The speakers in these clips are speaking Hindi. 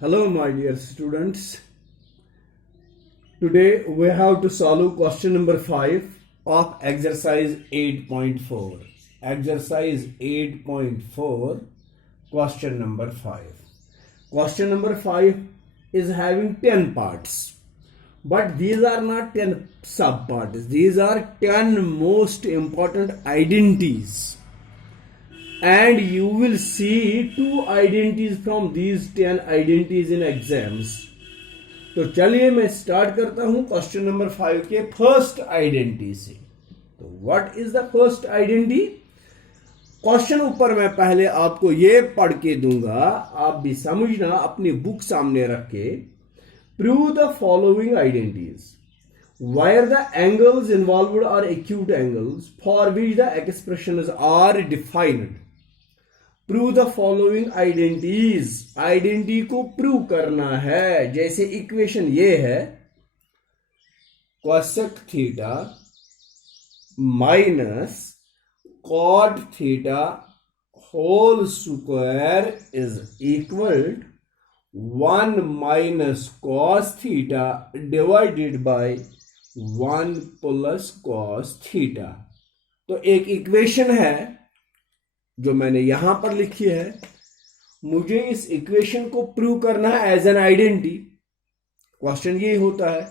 Hello, my dear students. Today we have to solve question number 5 of exercise 8.4. Exercise 8.4, question number 5. Question number 5 is having 10 parts. But these are not 10 sub-parts. These are 10 most important identities. And you will see 2 identities from these 10 identities in exams. तो चलिए मैं स्टार्ट करता हूं क्वेश्चन नंबर 5 के फर्स्ट आइडेंटिटी से। तो what is the first identity? Question ऊपर मैं पहले आपको ये पढ़ के दूंगा, आप भी समझना अपनी बुक सामने रख के। Prove the following identities where the angles involved are acute angles for which the expressions are defined. Prove the following identities, identity को प्रूव करना है। जैसे इक्वेशन ये है, cosec theta minus cot theta whole square is equal 1 minus cos theta divided by 1 plus cos theta. तो एक इक्वेशन है जो मैंने यहां पर लिखी है, मुझे इस इक्वेशन को प्रूव करना है एज एन आइडेंटिटी। क्वेश्चन ये होता है,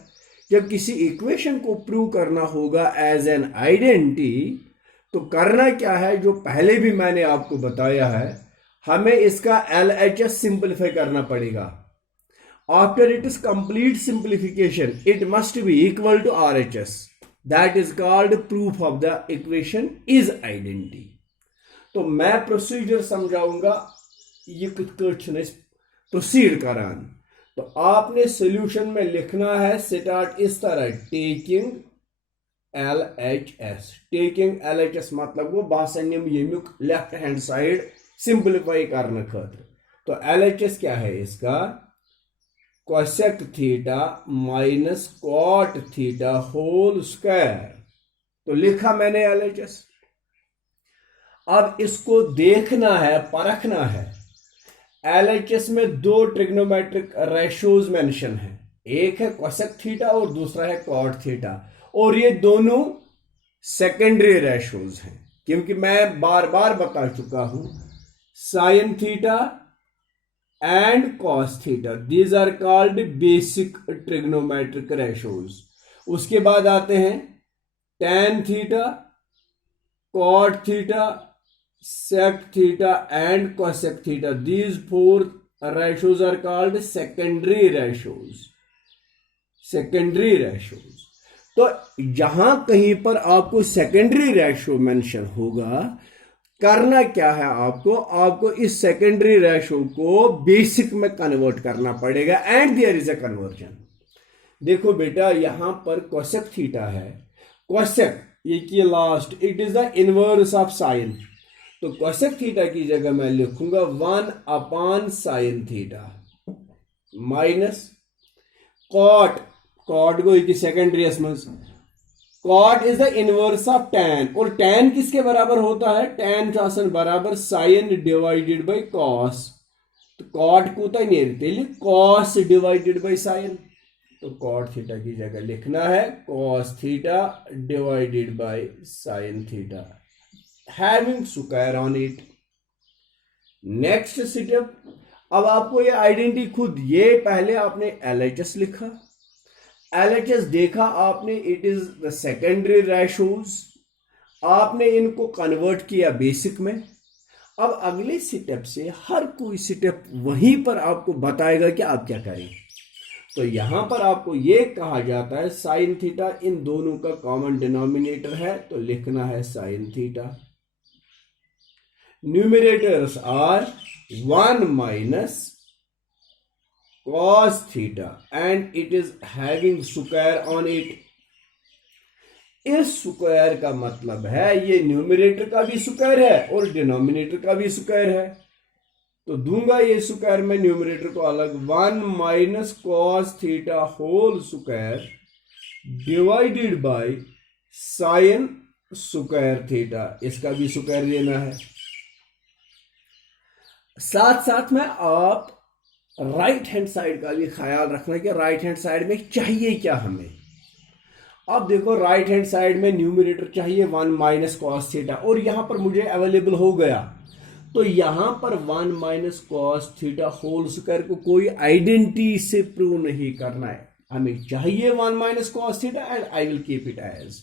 जब किसी इक्वेशन को प्रूव करना होगा एज एन आइडेंटिटी तो करना क्या है, जो पहले भी मैंने आपको बताया है, हमें इसका LHS सिंप्लीफाई करना पड़ेगा। After it is complete simplification it must be equal to RHS, that is called proof of the equation is identity. तो मैं प्रोसीजर समझाऊंगा, ये प्रोसीड करान। तो आपने सॉल्यूशन में लिखना है स्टार्ट इस तरह, टेकिंग LHS। टेकिंग LHS मतलब वो बासनियम यमुक लेफ्ट हैंड साइड सिंप्लीफाई करने खातिर। तो LHS क्या है इसका? Cosec theta minus cot theta whole square. तो लिखा मैंने LHS। अब इसको देखना है, परखना है। LHS में 2 ट्रिग्नोमेट्रिक रेशोज मेंशन है, एक है कोसेक थीटा और दूसरा है कॉट थीटा, और ये दोनों सेकेंडरी रेशोज हैं, क्योंकि मैं बार बार बता चुका हूं sine theta and cos theta, these are called basic trigonometric ratios. उसके बाद आते हैं tan theta, cot theta, sec theta and cosec theta. These 4 ratios are called secondary ratios. Secondary ratios. तो जहां कहीं पर आपको सेकेंडरी रेशो मेंशन होगा, करना क्या है आपको इस सेकेंडरी रेशो को बेसिक में कन्वर्ट करना पड़ेगा, and there is a conversion. देखो बेटा, यहां पर कोसेक थीटा है, कोसेक ये की last, it is the inverse of sine. तो कोसेक थीटा की जगह मैं लिखूंगा 1 upon sine theta minus cot, cot को एक सेकेंडरी एसमस, cot is the inverse of tan, और टैन किसके बराबर होता है? टैन चासन बराबर साइन डिवाइडेड बाय कॉस। तो कॉट को तो नहीं कॉस डिवाइडेड बाय साइन। तो कॉट थीटा की जगह लिखना है cos theta divided by sine theta, having square on it. Next step, अब आपको ये आइडेंटिटी खुद, ये पहले आपने LHS लिखा, LHS देखा आपने, it is the secondary ratios, आपने इनको कन्वर्ट किया बेसिक में। अब अगले स्टेप से हर कोई स्टेप वहीं पर आपको बताएगा कि आप क्या करें। तो यहां पर आपको ये कहा जाता है साइन थीटा इन दोनों का कॉमन डिनोमिनेटर है, तो लिखना है sine theta. Numerators are 1 minus cos theta and it is having square on it. इस स्क्वायर का मतलब है ये न्यूमरेटर का भी स्क्वायर है और डिनोमिनेटर का भी स्क्वायर है। तो दूंगा ये स्क्वायर में न्यूमरेटर को अलग, 1 minus cos theta whole square divided by sine square theta, इसका भी स्क्वायर लेना है। साथ साथ में आप राइट हैंड साइड का भी ख्याल रखना कि राइट हैंड साइड में चाहिए क्या हमें। अब देखो राइट हैंड साइड में न्यूमरेटर चाहिए 1 माइनस कॉस थीटा, और यहां पर मुझे अवेलेबल हो गया, तो यहां पर 1 minus cos theta whole square को कोई आइडेंटिटी से प्रूव नहीं करना है, हमें चाहिए 1 minus cos theta and I will keep it as.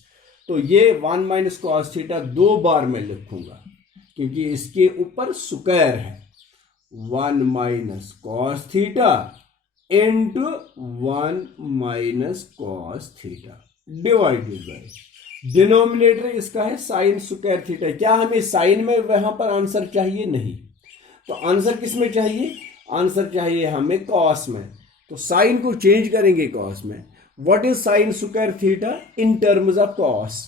तो ये 1 माइनस कॉस थीटा 2 बार मैं लिखूंगा क्योंकि इसके ऊपर स्क्वायर है। 1 minus cos theta into 1 minus cos theta divided by denominator इसका है साइन स्क्वायर थीटा। क्या हमें साइन में वहां पर आंसर चाहिए? नहीं। तो आंसर किस में चाहिए? आंसर चाहिए हमें कॉस में। तो साइन को चेंज करेंगे कॉस में। What is sine square theta in terms of cos?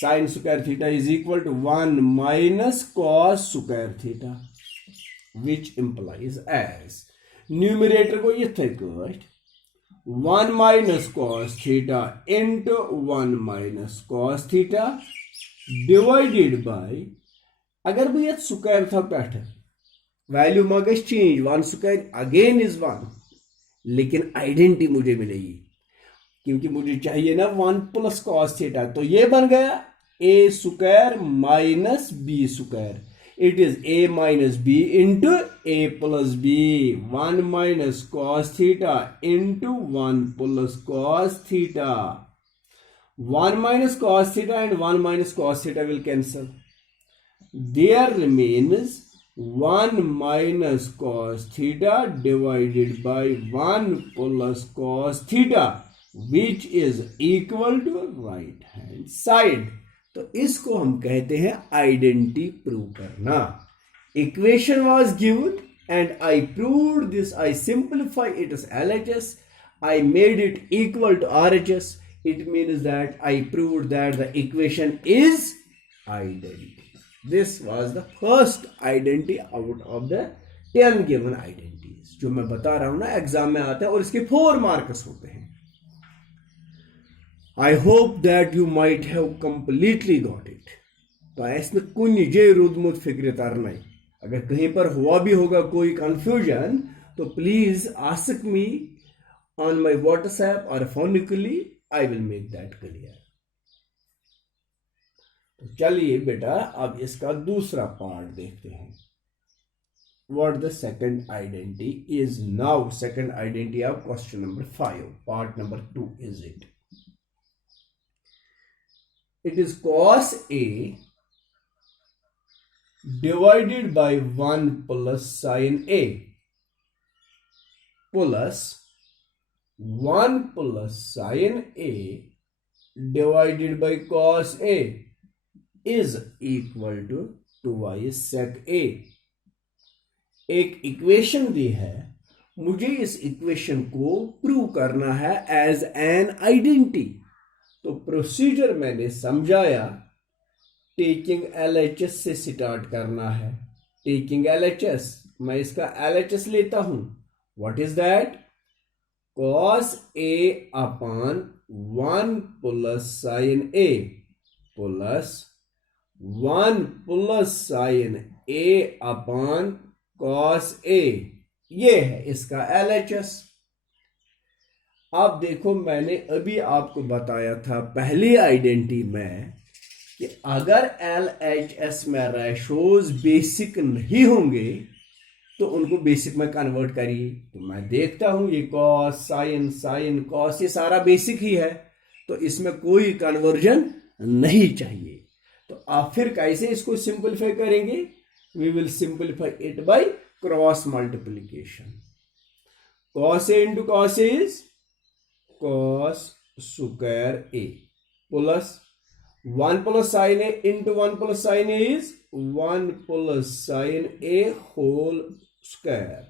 Sine square theta is equal to 1 minus cos square theta which implies as numerator को ये थे 1 minus cos theta into 1 minus cos theta divided by, अगर बह ये स्क्वायर था पे वैल्यू मा गई चेंज, 1 स्क्वायर अगेन इज 1, लेकिन आइडेंटिटी मुझे मिलेगी क्योंकि मुझे चाहिए ना 1 प्लस कॉस थीटा। तो ये बन गया a square minus b square, it is a minus b into a plus b, 1 minus cos theta into 1 plus cos theta. 1 minus cos theta and 1 minus cos theta will cancel. There remains 1 minus cos theta divided by 1 plus cos theta, which is equal to right hand side. तो इसको हम कहते हैं आइडेंटिटी प्रूव करना। Equation was given and I proved this, I simplify it as LHS, I made it equal to RHS, it means that I proved that the equation is identity. This was the first identity out of the 10 given identities जो मैं बता रहा हूं ना एग्जाम में आता है, और इसके 4 मार्क्स होते हैं। I hope that you might have completely got it. तो ऐसे कुछ जे रुदमुत फिक्र तरना, अगर कहीं पर हुआ भी होगा कोई कंफ्यूजन तो please ask me on my WhatsApp और phonically, I will make that clear. तो चलिए बेटा अब इसका दूसरा पार्ट देखते हैं। What the second identity is now? Second identity of question number 5, part number 2 is it? It is cos A divided by 1 plus sin A plus 1 plus sin A divided by cos A is equal to 2y sec A। एक इक्वेशन दी है, मुझे इस इक्वेशन को प्रूव करना है एज एन आइडेंटिटी। तो प्रोसीजर मैंने समझाया, टेकिंग LHS से स्टार्ट करना है। टेकिंग LHS, मैं इसका LHS लेता हूं। What is that? cos A upon 1 plus sin A plus 1 plus sin A upon cos A, ये है इसका LHS। अब देखो मैंने अभी आपको बताया था पहली आइडेंटिटी में कि अगर LHS में रेशोज बेसिक नहीं होंगे तो उनको बेसिक में कन्वर्ट करिए। तो मैं देखता हूं ये कॉस साइन साइन कॉस ये सारा बेसिक ही है, तो इसमें कोई कन्वर्जन नहीं चाहिए। तो आप फिर कैसे इसको सिंपलीफाई करेंगे? We will simplify it by cross multiplication. Cos A into cos A is cos square A plus 1 plus sin A into 1 plus sin A is 1 plus sin A whole square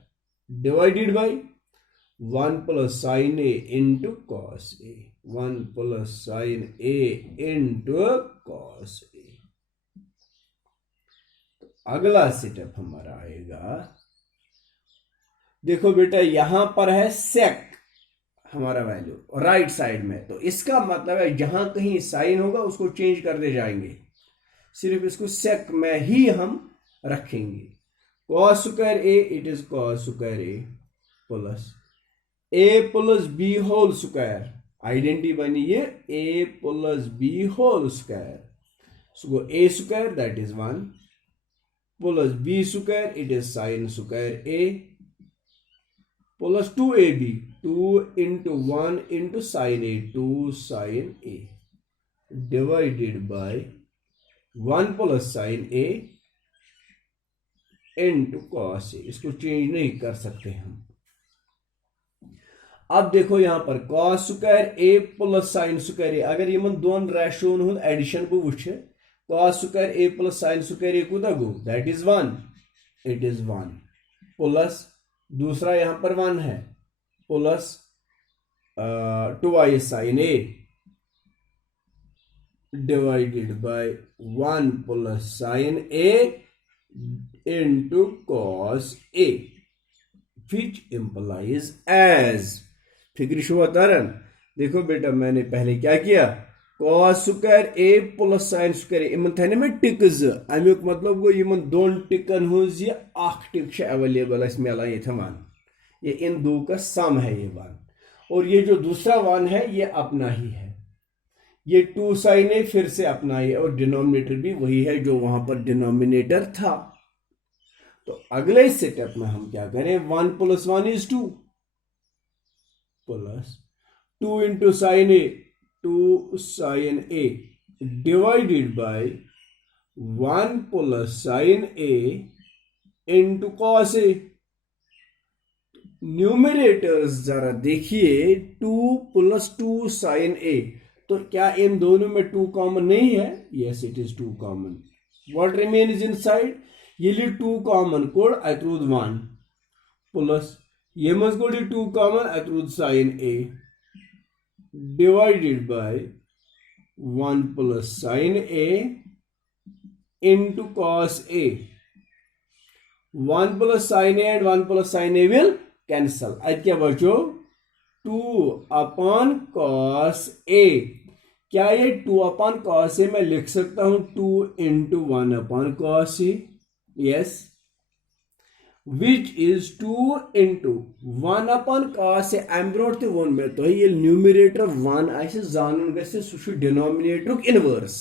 divided by 1 plus sin A into cos A, 1 plus sin A into cos A। अगला स्टेप हमारा आएगा, देखो बेटा यहां पर है sec हमारा वैल्यू राइट साइड में, तो इसका मतलब है जहां कहीं साइन होगा उसको चेंज करते जाएंगे, सिर्फ इसको सेक में ही हम रखेंगे। cos square a, it is cos square a plus b whole square. Identity bani ye a plus b whole square. So go a square, that is 1, plus b square, it is sin square a, plus 2ab, 2 into 1 into sin a, 2 sin a, divided by 1 plus sin a into cos a. इसको चेंज नहीं कर सकते हम। अब देखो यहां पर cos square a plus sin square a, अगर यमन दोन रेशियोन हुन एडिशन को वुछ, cos square a plus sin square a कूदा गो, that is 1, it is 1, plus दूसरा यहां पर 1 है, plus 2i sin a divided by 1 plus sin a into cos a, which implies as, फिक्र शुआ तरन। देखो बेटा मैंने पहले क्या किया, cos square a plus sin square इमन थे में टिक अमुक मतलब गो यमन दोन टिकन हुज ये अख टिक अवेलेबल मिलान ये वन, ये इन दो का सम है ये वन, और ये जो दूसरा वन है ये अपना ही है, ये 2 sin a फिर से अपना ही है, और डिनोमिनेटर भी वही है जो वहां पर डिनोमिनेटर था। तो अगले स्टेप में हम क्या करें, 1 plus 1 is 2, plus 2 into sine A, 2 sin a divided by 1 plus sin a into cos A. Numerators जरा देखिए, 2 प्लस 2 sin a, तो क्या इन दोनों में 2 कॉमन नहीं है? Yes it is 2 common. What remains inside, ये 2 कॉमन कोड अतरूद 1 प्लस ये मज कोड 2 कॉमन अतरूद sin a divided by 1 plus sin a into cos a। 1 plus sin a and 1 plus sin a will cancel। आज क्या बचो, 2 upon cos a। क्या ये 2 upon cos a मैं लिख सकता हूं 2 into 1 upon cos a? Yes, which is 2 into 1 upon cos a। I'm brought the one में तो ये न्यूमरेटर 1 ऐसे जानून गए सु denominator inverse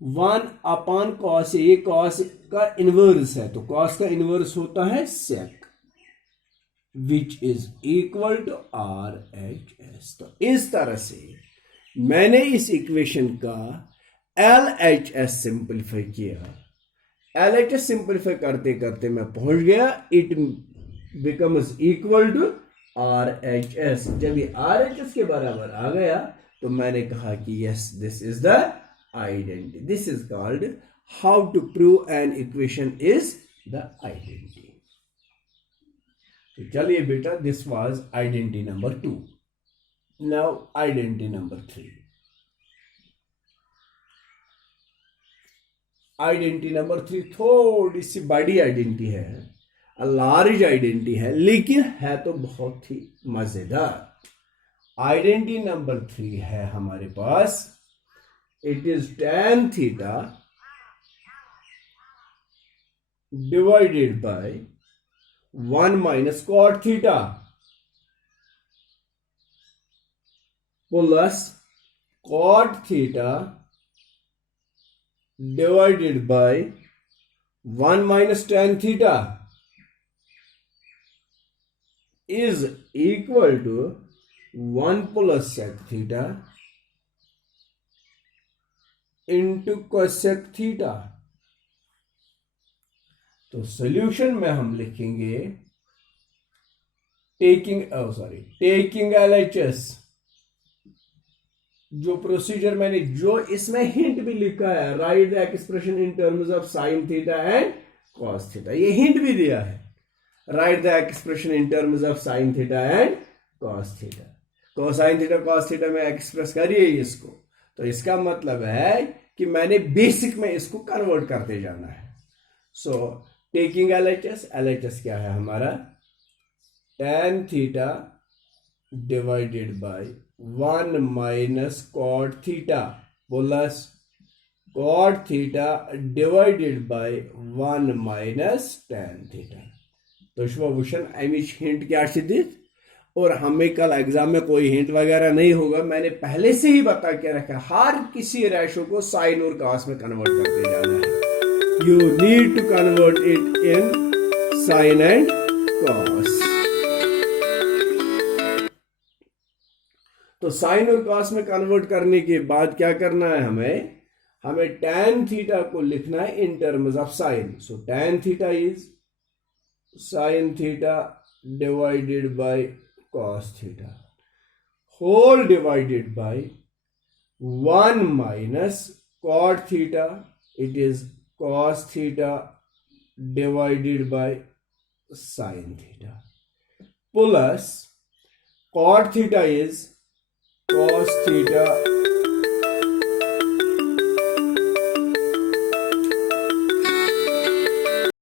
1 upon cos a, ये cos का इनवर्स है, तो cos का इनवर्स होता है sec, which is equal to RHS। तो इस तरह से मैंने इस इक्वेशन का LHS सिंपलीफाई किया। LHS सिंपलीफाई करते करते मैं पहुंच गया, it becomes equal to RHS। जब ये RHS के बराबर आ गया तो मैंने कहा कि yes this is the identity। This is called how to prove an equation is the identity। तो चलिए बेटा, this was identity number 2। now identity number 3। identity number 3 थोड़ी सी बड़ी आइडेंटिटी है, लार्ज आइडेंटिटी है, लेकिन है तो बहुत ही मजेदार। आइडेंटिटी नंबर 3 है हमारे पास, it is tan theta divided by 1 minus cot theta plus cot theta divided by 1 minus tan theta is equal to 1 plus sec theta into cosec theta. तो सॉल्यूशन में हम लिखेंगे टेकिंग LHS, जो प्रोसीजर मैंने जो इसमें हिंट भी लिखा है, right the expression in terms of sine theta and cos theta, ये हिंट भी दिया है, right the expression in terms of sine theta and cos theta. Cosine theta cos theta में एक्सप्रेस करिए इसको, तो इसका मतलब है कि मैंने बेसिक में इसको कन्वर्ट करते जाना है। सो टेकिंग LHS क्या है हमारा, tan theta divided by 1 minus cot theta plus cot theta divided by 1 minus tan theta। तो वुशन अमिच हिंट क्या दित, और हमें कल एग्जाम में कोई हिंट वगैरह नहीं होगा, मैंने पहले से ही बता के रखा, हर किसी रेशो को साइन और कॉस में कन्वर्ट करके जाना है। You need to convert it in sine and cos. तो साइन और कॉस में कन्वर्ट करने के बाद क्या करना है, हमें tan थीटा को लिखना है इन terms of sine. So tan theta is sine theta divided bye cos theta whole divided by 1 minus cot theta, it is cos theta divided by sin theta, plus cot theta is cos theta